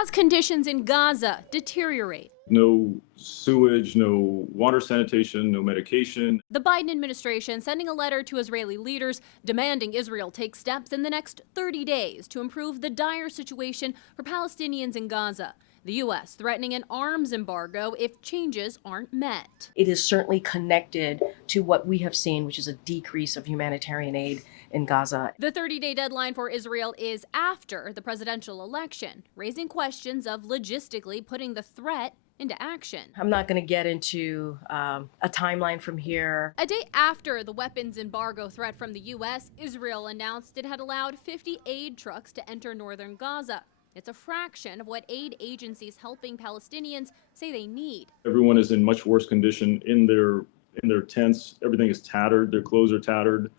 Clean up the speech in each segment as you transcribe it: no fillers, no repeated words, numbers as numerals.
as conditions in Gaza deteriorate. No sewage, no water sanitation, no medication. The Biden administration sending a letter to Israeli leaders demanding Israel take steps in the next 30 days to improve the dire situation for Palestinians in Gaza. The U.S. threatening an arms embargo if changes aren't met. It is certainly connected to what we have seen, which is a decrease of humanitarian aid in Gaza. The 30-day deadline for Israel is after the presidential election, raising questions of logistically putting the threat into action. I'm not going to get into a timeline from here. A day after the weapons embargo threat from the U.S., Israel announced it had allowed 50 aid trucks to enter northern Gaza. It's a fraction of what aid agencies helping Palestinians say they need. Everyone is in much worse condition in their tents. Everything is tattered. Their clothes are tattered.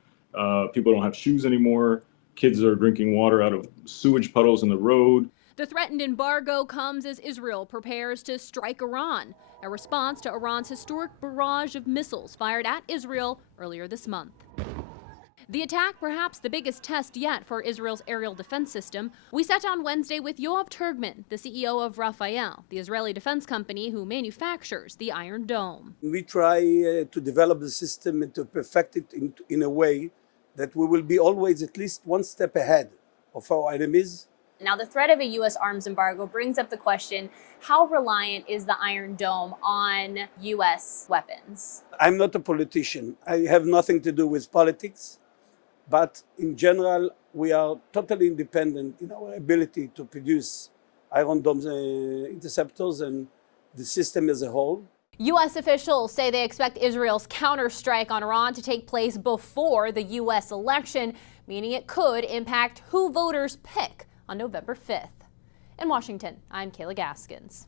People don't have shoes anymore. Kids are drinking water out of sewage puddles in the road. The threatened embargo comes as Israel prepares to strike Iran, a response to Iran's historic barrage of missiles fired at Israel earlier this month. The attack, perhaps the biggest test yet for Israel's aerial defense system. We sat down Wednesday with Yoav Turgman, the CEO of Rafael, the Israeli defense company who manufactures the Iron Dome. We try to develop the system and to perfect it in a way that we will be always at least one step ahead of our enemies. Now, the threat of a U.S. arms embargo brings up the question, how reliant is the Iron Dome on U.S. weapons? I'm not a politician. I have nothing to do with politics. But in general, we are totally independent in our ability to produce Iron Dome interceptors and the system as a whole. U.S. officials say they expect Israel's counterstrike on Iran to take place before the U.S. election, meaning it could impact who voters pick on November 5th. In Washington, I'm Kayla Gaskins.